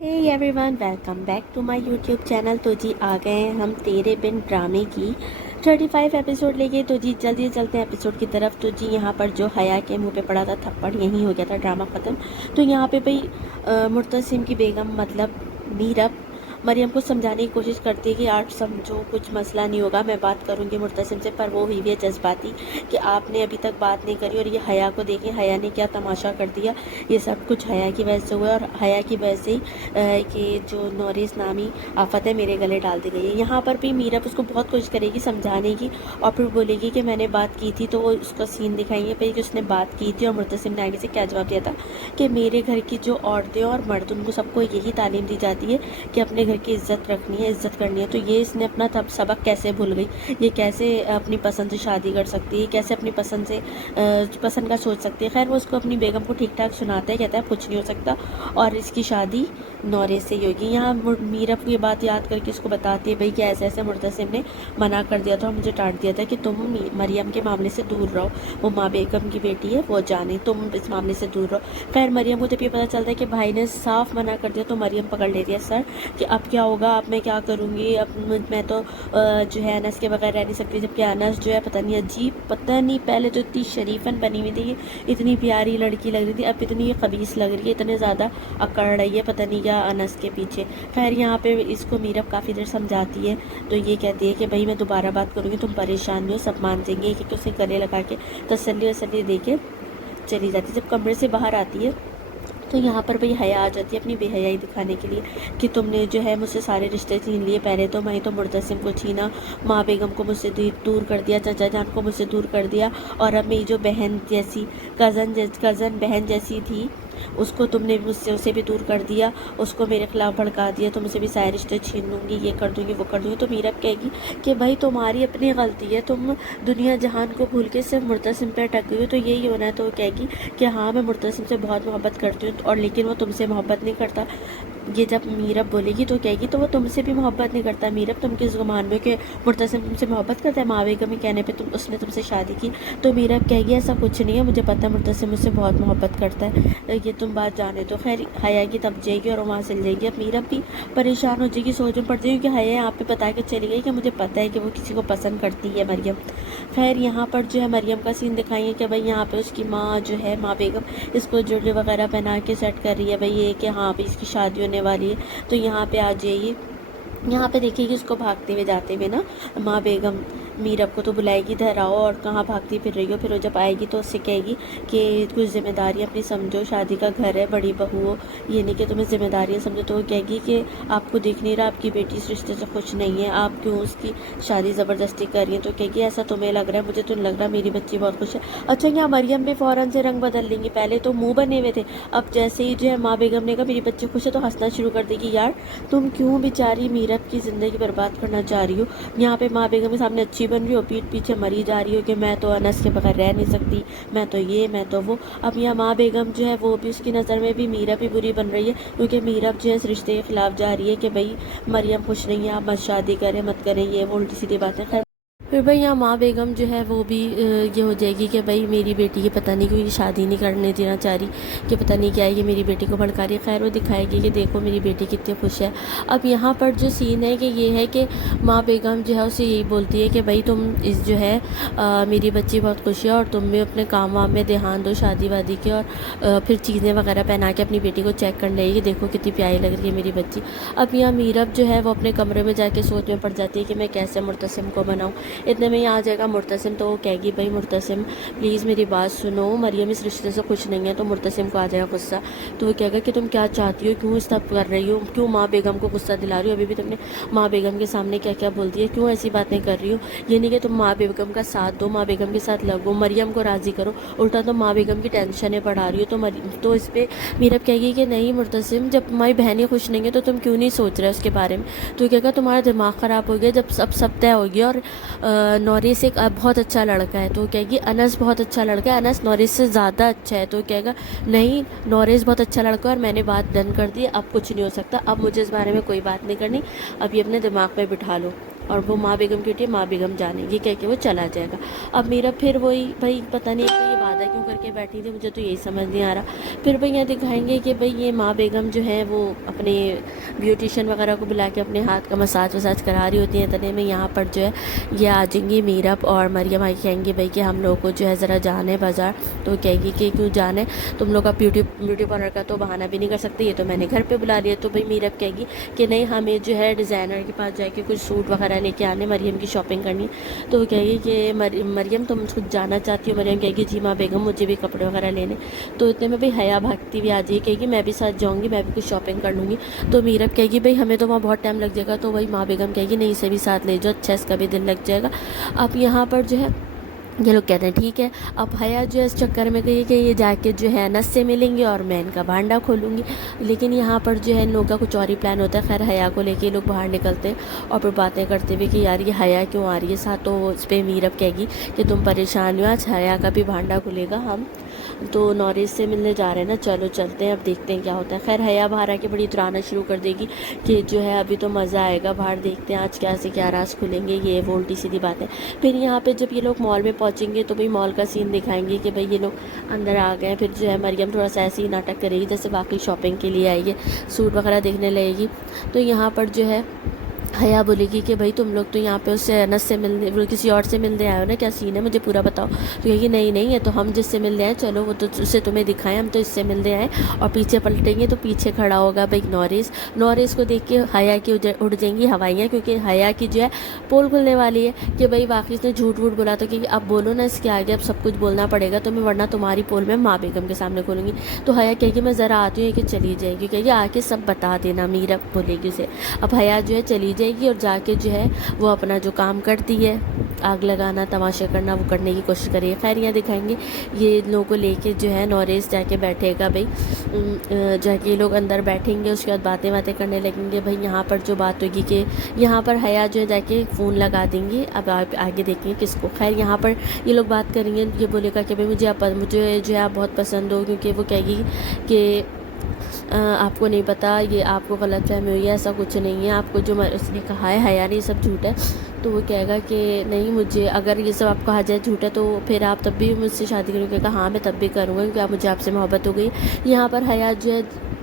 Hey everyone, welcome back to my YouTube channel. तो जी आ गए हैं हम तेरे बिन ड्रामे की 35 एपिसोड लेके। तो जी जल्दी चलते हैं एपिसोड की तरफ। तो जी यहाँ पर जो हया के मुंह पे पड़ा था थप्पड़, यहीं हो गया था ड्रामा ख़त्म। तो यहाँ पे भाई मुर्तसिम की बेगम मतलब मीरब मरियम को समझाने की कोशिश करती है कि यार समझो, कुछ मसला नहीं होगा, मैं बात करूँगी मुर्तसिम से। पर वो हुई है जज्बाती कि आपने अभी तक बात नहीं करी। और ये हया को देखें, हया ने क्या तमाशा कर दिया। ये सब कुछ हया की वजह से हुआ और हया की वजह से ही कि जो नोरिस नामी आफत है मेरे गले डाल दी गई है। यहाँ पर भी मीरब उसको बहुत कोशिश करेगी समझाने की और फिर बोलेगी कि मैंने बात की थी। तो वो उसका सीन दिखाएंगे भाई कि उसने बात की थी और मुर्तसिम ने आगे से क्या जवाब दिया था कि मेरे घर की जो औरतें और मर्द, उनको सबको यही तालीम दी जाती है कि अपने घर की इज्जत रखनी है, इज्जत करनी है। तो ये इसने अपना तब सबक कैसे भूल गई, ये कैसे अपनी पसंद से शादी कर सकती है, कैसे अपनी पसंद से पसंद का सोच सकती है। खैर वो उसको अपनी बेगम को ठीक ठाक सुनाता है, कहता है कुछ नहीं हो सकता और इसकी शादी नौरे से ही होगी। यहाँ मीरब ये बात याद करके उसको बताती है भाई कि ऐसे ऐसे मुर्तसिम ने मना कर दिया था और मुझे डांट दिया था कि तुम मरियम के मामले से दूर रहो, वो माँ बेगम की बेटी है, वो जाने, तुम इस मामले से दूर रहो। खैर मरियम को जब ये पता चलता है कि भाई ने साफ मना कर दिया तो मरियम पकड़ लेती है सर कि अब क्या होगा, अब मैं क्या करूँगी, अब मैं तो जो है अनस के बगैर रह नहीं सकती। जबकि अनस जो है पता नहीं अजीब, पता नहीं पहले तो इतनी शरीफन बनी हुई थी, इतनी प्यारी लड़की लग रही थी, अब इतनी खबीस लग रही है, इतने ज़्यादा अकड़ रही है, पता नहीं क्या अनस के पीछे। खैर यहाँ पे इसको मीरब काफ़ी देर समझाती है तो ये कहती है कि भाई मैं दोबारा बात करूँगी, तुम परेशान नहीं हो, सब मान देंगे। एक उसे गले लगा के तसल्ली वसल्ली दे के चली जाती है। जब कमरे से बाहर आती है तो यहाँ पर भाई हया आ जाती है अपनी बेहयाई दिखाने के लिए कि तुमने जो है मुझसे सारे रिश्ते छीन लिए। पहले तो मैं तो मुर्तसिम को छीना, माँ बेगम को मुझसे दूर कर दिया, चाचा जान को मुझसे दूर कर दिया और अब मेरी जो बहन जैसी कज़न बहन जैसी थी उसको तुमने मुझसे उसे भी दूर कर दिया, उसको मेरे खिलाफ भड़का दिया, तो मुझसे भी सारे रिश्ते छीन लूँगी, ये कर दूँगी वो कर दूँगी। तो मीरब कहेगी कि भाई तुम्हारी अपनी गलती है, तुम दुनिया जहान को भूल के सिर्फ मुर्तसिम पे अटक गई हो, तो यही होना है। तो वो कहेगी कि हाँ मैं मुर्तसिम से बहुत मोहब्बत करती हूँ और लेकिन वो तुमसे मोहब्बत नहीं करता। ये जब मीरब बोलेगी तो कहेगी तो वो तुमसे भी मोहब्बत नहीं करता मीरब, तुम किस गुमान में कि मुर्तसिम तुमसे मोहब्बत करता है, माँ बेगम के कहने पे उसने तुमसे शादी की। तो मीरब कहेगी ऐसा कुछ नहीं है, मुझे पता है मुर्तसिम मुझसे बहुत मोहब्बत करता है, ये तुम बात जाने दो। खैर हया की तब जाएगी और वहाँ चल जाएगी। अब मीरब भी परेशान हो जाएगी, सोच में पड़ जाएगी कि हया यहाँ पे बता के चली गई कि मुझे पता है कि वो किसी को पसंद करती है मरियम। खैर यहाँ पर जो है मरियम का सीन दिखाएंगे कि भाई यहाँ पे उसकी माँ जो है, माँ बेगम इसको जुड़े वगैरह पहना के सेट कर रही है भाई, ये कि हाँ भाई इसकी शादी होने वाली है। तो यहाँ पे आ जाइए, यहाँ पे देखिए कि उसको भागते हुए जाते हुए ना माँ बेगम मीरब को तो बुलाएगी, इधर आओ, और कहाँ भागती फिर रही हो। फिर वो जब आएगी तो उससे कहेगी कि कुछ जिम्मेदारियाँ अपनी समझो, शादी का घर है, बड़ी बहू हो, ये नहीं कि तुम्हें जिम्मेदारियाँ समझो। तो वो कहेगी कि आपको दिख नहीं रहा आपकी बेटी इस रिश्ते से खुश नहीं है, आप क्यों उसकी शादी ज़बरदस्ती कर रही हैं। तो कहेगी ऐसा तुम्हें लग रहा है, मुझे तो नहीं लग रहा, मेरी बच्ची बहुत खुश है। अच्छा यहाँ मरियम भी फ़ौरन से रंग बदल लेंगी, पहले तो मुँह बने हुए थे, अब जैसे ही जो है माँ बेगम ने कहा मेरी बच्ची खुश है तो हंसना शुरू कर देगी। यार तुम क्यों बेचारी मीरब की ज़िंदगी बर्बाद करना चाह रही हो। यहाँ पे माँ बेगम के सामने अच्छी बन रही हो, पीठ पीछे मरी जा रही हो कि मैं तो अनस के बगैर रह नहीं सकती, मैं तो ये मैं तो वो। अब यहाँ माँ बेगम जो है वो भी उसकी नज़र में भी मीरब भी बुरी बन रही है, क्योंकि मीरब जो है इस रिश्ते के खिलाफ जा रही है कि भाई मरियम खुश नहीं है, आप मत शादी करें, मत करें, ये वो उल्टी सीधी बातें। फिर भाई यहाँ माँ बेगम जो है वो भी ये हो जाएगी कि भाई मेरी बेटी की पता नहीं क्यों शादी नहीं करने देना चाह रही, कि पता नहीं क्या है, ये मेरी बेटी को भड़का रही है। खैर वो दिखाएगी कि देखो मेरी बेटी कितनी खुश है। अब यहाँ पर जो सीन है कि ये है कि माँ बेगम जो है उसे यही बोलती है कि भाई तुम इस जो है मेरी बच्ची बहुत खुश है और तुम भी अपने काम वाम में ध्यान दो शादी वादी के। और फिर चीज़ें वगैरह पहना के अपनी बेटी को चेक करने लगेगी, देखो कितनी प्यारी लग रही है मेरी बच्ची। अब यहाँ मीरब जो है वो अपने कमरे में जाके सोच में पड़ जाती है कि मैं कैसे मुर्तसिम को बनाऊँ। इतने में ही आ जाएगा मुर्तसिम, तो वो कहेगी भाई मुर्तसिम प्लीज़ मेरी बात सुनो, मरियम इस रिश्ते से खुश नहीं है। तो मुर्तसिम को आ जाएगा गुस्सा, तो वो कहेगा कि तुम क्या चाहती हो, क्यों इस तब कर रही हो, क्यों माँ बेगम को गुस्सा दिला रही हो, अभी भी तुमने माँ बेगम के सामने क्या क्या बोल दिया, क्यों ऐसी बातें कर रही हो। ये नहीं कि तुम माँ बेगम का साथ दो, माँ बेगम के साथ लगो, मरियम को राज़ी करो, उल्टा तो माँ बेगम की टेंशनें बढ़ा रही हो। तो इस पर मीरब कहेगी कि नहीं मुर्तसिम, जब तुम्हारी बहनें खुश नहीं है तो तुम क्यों नहीं सोच रहे उसके बारे में। तो कहेगा तुम्हारा दिमाग ख़राब हो गया, जब सब तय हो गया और नौरिस एक बहुत अच्छा लड़का है। तो कहेगी अनस बहुत अच्छा लड़का है, अनस नौरिस से ज़्यादा अच्छा है। तो कहेगा नहीं नौरिस बहुत अच्छा लड़का है और मैंने बात डन कर दी, अब कुछ नहीं हो सकता, अब मुझे इस बारे में कोई बात नहीं करनी, अब ये अपने दिमाग में बिठा लो। और वो माँ बेगम की उठी, माँ बेगम जानेगी कह के वो चला जाएगा। अब मेरा फिर वही भाई पता नहीं तो ये वादा क्यों करके बैठी थी, मुझे तो यही समझ नहीं आ रहा। फिर भाई यहाँ दिखाएंगे कि भाई ये माँ बेगम जो है वो अपने ब्यूटिशियन वगैरह को बुला के अपने हाथ का मसाज वसाज करा रही होती हैं। इतने में यहाँ पर जो है ये आ जाएंगी मीरब और मरियम आई, कहेंगी भाई कि हम लोग को जो है ज़रा जाना है बाज़ार। तो वो कहेगी कि क्यों जाना है, तुम लोग आप ब्यूटी पार्लर का तो बहाना भी नहीं कर सकते, ये तो मैंने घर पे बुला लिया। तो भाई मीरब कहेगी कि नहीं हमें जो है डिज़ाइनर के पास जाके कुछ सूट वगैरह लेके आने, मरियम की शॉपिंग करनी है। तो वो कहेगी कि मरियम तुम खुद जाना चाहती हो। मरियम कहेगी जी माँ बेगम मुझे भी कपड़े वगैरह लेने। तो इतने में भाई हया भागती भी आ जाएगी, कहेगी मैं भी साथ जाऊँगी, मैं भी कुछ शॉपिंग कर लूँगी। तो मीरब कहेगी भाई हमें तो वहाँ बहुत टाइम लग जाएगा। तो भाई माँ बेगम कहेगी नहीं इसे भी साथ ले जाओ, अच्छा इसका भी दिल लग जाएगा। अब यहाँ पर जो है ये लोग कहते हैं ठीक है। अब हया जो है इस चक्कर में गई कि ये जाके जो है अनस से मिलेंगे और मैं इनका भांडा खोलूँगी। लेकिन यहाँ पर जो है इन लोगों का कुछ और ही प्लान होता है। खैर हया को लेके लोग बाहर निकलते हैं और फिर बातें करते हुए कि यार ये हया क्यों आ रही है साथ। तो इस पर मीरब कहेगी कि तुम परेशान हो, आज हया का भी भांडा खुलेगा, हम तो नॉरिस से मिलने जा रहे हैं ना, चलो चलते हैं, अब देखते हैं क्या होता है। खैर हया बाहर आके बड़ी इतराना शुरू कर देगी कि जो है अभी तो मज़ा आएगा, बाहर देखते हैं आज क्या से क्या राज खुलेंगे, ये वो उल्टी सीधी बात है। फिर यहाँ पे जब ये लोग मॉल में पहुँचेंगे तो भाई मॉल का सीन दिखाएंगे कि भाई ये लोग अंदर आ गए। फिर जो है मरियम थोड़ा सा ऐसे ही नाटक करेगी जैसे वाकई शॉपिंग के लिए आई है, सूट वगैरह देखने लगेगी। तो यहाँ पर जो है हया बोलेगी कि भाई तुम लोग तो यहाँ पे उससे अनस से मिलने, वो किसी और से मिलने आए हो ना, क्या सीन है मुझे पूरा बताओ। तो कहेगी नहीं नहीं है तो हम जिससे मिलने आए, चलो वो तो उससे तुम्हें दिखाएं, हम तो इससे मिलने आए। और पीछे पलटेंगे तो पीछे खड़ा होगा भाई नॉरिस को देख के हया की उड़ जाएंगी हवाइयाँ, क्योंकि हया की जो है पोल खुलने वाली है कि भाई वाकई इसने झूठ वूठ बोला। तो क्योंकि अब बोलो ना इसके आगे, अब सब कुछ बोलना पड़ेगा तुम्हें, वरना तुम्हारी पोल में माँ बेगम के सामने खोलूँगी। तो हया कहेगी मैं ज़रा आती हूँ कि चली जाएगी, कहेगी आके सब बता देना, मीरब बोलेगी उसे। अब हया जो है चली जाएगी और जाके जो है वो अपना जो काम करती है, आग लगाना तमाशा करना, वो करने की कोशिश करिए। खैर यहाँ दिखाएंगे ये लोगों को लेके जो है नॉरिस जाके बैठेगा भाई, जाके ये लोग अंदर बैठेंगे, उसके बाद बातें करने लगेंगे। भाई यहाँ पर जो बात होगी कि यहाँ पर हया जो है जाके फ़ोन लगा देंगी, अब आप आगे देखेंगे किसको। खैर यहाँ पर ये लोग बात करेंगे, ये बोलेगा कि भाई मुझे जो है आप बहुत पसंद हो, क्योंकि वो कहेगी कि आपको नहीं पता, ये आपको गलतफहमी हुई है, ऐसा कुछ नहीं है, आपको जो उसने कहा है हया ने ये सब झूठ है। तो वो कहेगा कि नहीं, मुझे अगर ये सब आपको कहा जाए झूठ है तो फिर आप तब भी मुझसे शादी करोगे। कहा हाँ मैं तब भी करूँगा, क्योंकि आप मुझे आपसे मोहब्बत हो गई। यहाँ पर हया जो है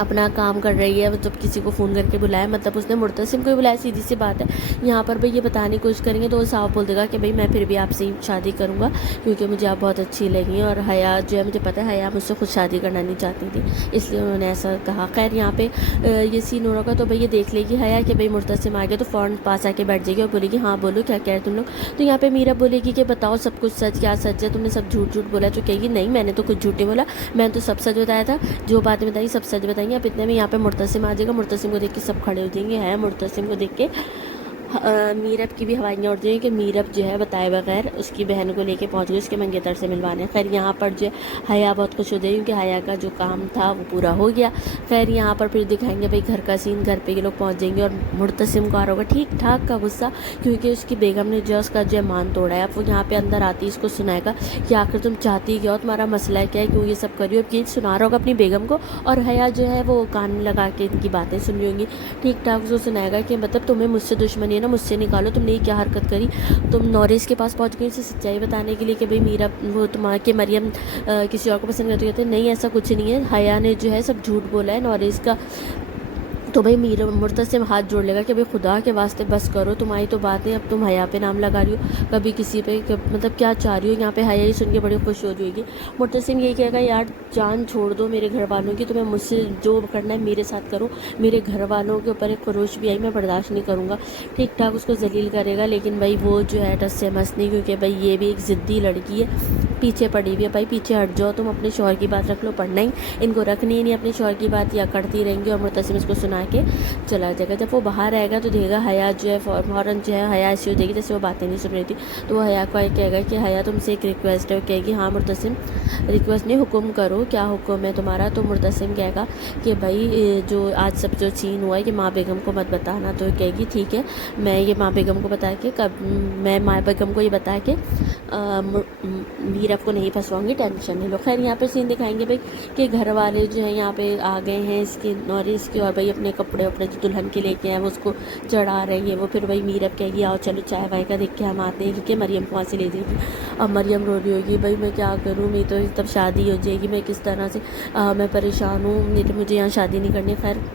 अपना काम कर रही है, जब किसी को फ़ोन करके बुलाया, मतलब उसने मुर्तसिम को ही बुलाया, सीधी सी बात है। यहाँ पर भाई ये बताने की कोशिश करेंगे तो वो साफ बोल देगा कि भाई मैं फिर भी आपसे ही शादी करूँगा, क्योंकि मुझे आप बहुत अच्छी लगी। और हया जो है मुझे पता है हया मुझसे खुद शादी करना नहीं चाहती थी, इसलिए उन्होंने ऐसा कहा। खैर यहाँ पे ये सीन हो रहा तो भाई ये देख लेगी हया कि भाई मुर्तसिम आ गया, तो फ़ौरन पास आके बैठ जाएगी और बोलेगी हाँ बोलो क्या कह रहे तुम लोग। तो यहाँ पे मीरा बोलेगी कि बताओ सब कुछ सच, क्या सच है, तुमने सब झूठ बोला। तो कहेगी नहीं मैंने तो कुछ झूठ नहीं बोला, मैंने तो सब सच बताया था, जो बातें बताई सब सच बताएंगे। अब इतने में यहाँ पे मुर्तसिम आ जाएगा, मुर्तसिम को देख के सब खड़े हो जाएंगे। है मुर्तसिम को देख के मीरब की भी हवाइयाँ उड़ जाएंगी कि मीरब जो है बताए बगैर उसकी बहन को लेके पहुंच गई उसके मंगेतर से मिलवाने। खैर यहाँ पर जो है हया बहुत खुश हो गई, क्योंकि हया का जो काम था वो पूरा हो गया। खैर यहाँ पर फिर दिखाएंगे भाई घर का सीन, घर पे ये लोग पहुंच जाएंगे और मुर्तसिम को आ रहा होगा ठीक ठाक का गुस्सा, क्योंकि उसकी बेगम ने जो उसका जो है मान तोड़ा है। अब वो यहाँ पे अंदर आती है, इसको सुनाएगा कि आखिर तुम चाहती क्या हो, तुम्हारा मसला है क्या है, क्यों ये सब करियो। अब ये सुना रहा होगा अपनी बेगम को, और हया जो है वो कान लगा के इनकी बातें सुन रही होंगी। ठीक ठाक उसको सुनाएगा कि मतलब तुम्हें मुझसे दुश्मनी है ना, मुझसे निकालो, तुमने ये क्या हरकत करी। तुम नॉरिस के पास पहुंच गई उसे सच्चाई बताने के लिए कि भाई मीरा वो तुम्हारे के मरियम किसी और को पसंद करती, कहते नहीं ऐसा कुछ नहीं है, हया ने जो है सब झूठ बोला है नॉरिस का। तो भाई मीरा मुर्तसिम हाथ जोड़ लेगा कि भाई खुदा के वास्ते बस करो, तुम्हारी तो बात नहीं, अब तुम हया पे नाम लगा रही हो, कभी किसी पे मतलब क्या चाह रही हो। यहाँ पे हया ही सुन के बड़ी खुश हो रही होगी। मुर्तसिम यही कहेगा यार जान छोड़ दो मेरे घर वालों की, तुम्हें मुझसे जो करना है मेरे साथ करो, मेरे घर वालों के ऊपर एक खरोश भी आई मैं बर्दाश्त नहीं करूँगा। ठीक ठाक उसको जलील करेगा, लेकिन भाई वो जो है टस से मस नहीं, क्योंकि भाई ये भी एक ज़िद्दी लड़की है, पीछे पड़ी हुई है। भाई पीछे हट जाओ, तुम अपने शौहर की बात रख लो, पढ़ना ही इनको रखनी ही नहीं अपने शौहर की बात, या करती रहेंगी। और मुर्तसिम इसको सुना के चला जाएगा। जब वो बाहर आएगा तो देखेगा हया जो है फौरन जो है हया ऐसी हो जाएगी जैसे वो बातें नहीं सुन रही थी। तो वो हया को कहेगा कि हया तुमसे एक रिक्वेस्ट है। कहेगी हाँ मुर्तसिम, रिक्वेस्ट नहीं हुक्म करो, क्या हुक्म है तुम्हारा। तो मुर्तसिम कहेगा कि भाई जो आज सब जो सीन हुआ है कि माँ बेगम को मत बताना। तो कहेगी ठीक है, मैं ये माँ बेगम को बता के मैं माँ बेगम को ये बता के मीरब को नहीं फंसवाऊंगी, टेंशन नहीं लो। खैर यहाँ पे सीन दिखाएंगे भाई कि घर वाले जो है यहाँ पे आ गए हैं इसके और भाई अपने कपड़े अपने जो दुल्हन के लेके आए वो उसको चढ़ा रही है वो। फिर भाई मीरब कहेगी आओ चलो चाय वाय का देख के हम आते हैं, क्योंकि मरियम को वहाँ से ले जाएगी। अब मरियम रो रही होगी भाई मैं क्या करूँ, मैं तो तब शादी हो जाएगी, मैं किस तरह से मैं परेशान हूँ, नहीं तो मुझे यहाँ शादी नहीं करनी। खैर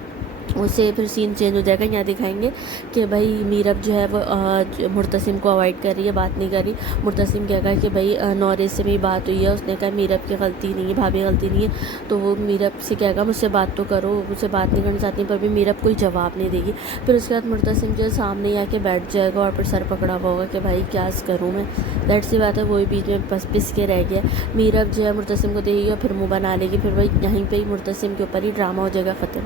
उससे फिर सीन चेंज हो जाएगा। यहाँ दिखाएंगे कि भाई मीरब जो है वो मुर्तसिम को अवॉइड कर रही है, बात नहीं कर रही। मुर्तसिम कहेगा कि भाई नौरे से मेरी बात हुई है, उसने कहा मीरब की गलती नहीं है, भाभी गलती नहीं है। तो वो मीरब से कहेगा मुझसे बात तो करो, मुझसे बात नहीं करना चाहती, पर भी मीरब कोई जवाब नहीं देगी। फिर उसके बाद मुर्तसिम जो है सामने ही आके बैठ जाएगा और फिर सर पकड़ा हुआ होगा कि भाई क्या करूँ मैं। दैट सी बात है, वही बीच में पिस के रह गया। मीरब जो है मुर्तसिम को देगी और फिर मुँह बना लेगी। फिर भाई यहीं पर ही मुर्तसिम के ऊपर ही ड्रामा हो जाएगा ख़त्म।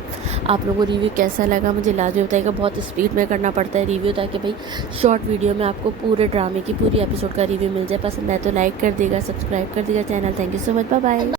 आप लोगों को रिव्यू कैसा लगा मुझे लाजमी बताइएगा। बहुत स्पीड में करना पड़ता है रिव्यू ताकि भाई शॉर्ट वीडियो में आपको पूरे ड्रामे की पूरी एपिसोड का रिव्यू मिल जाए। पसंद आए तो लाइक कर देगा, सब्सक्राइब कर देगा channel. Thank you so much, bye bye.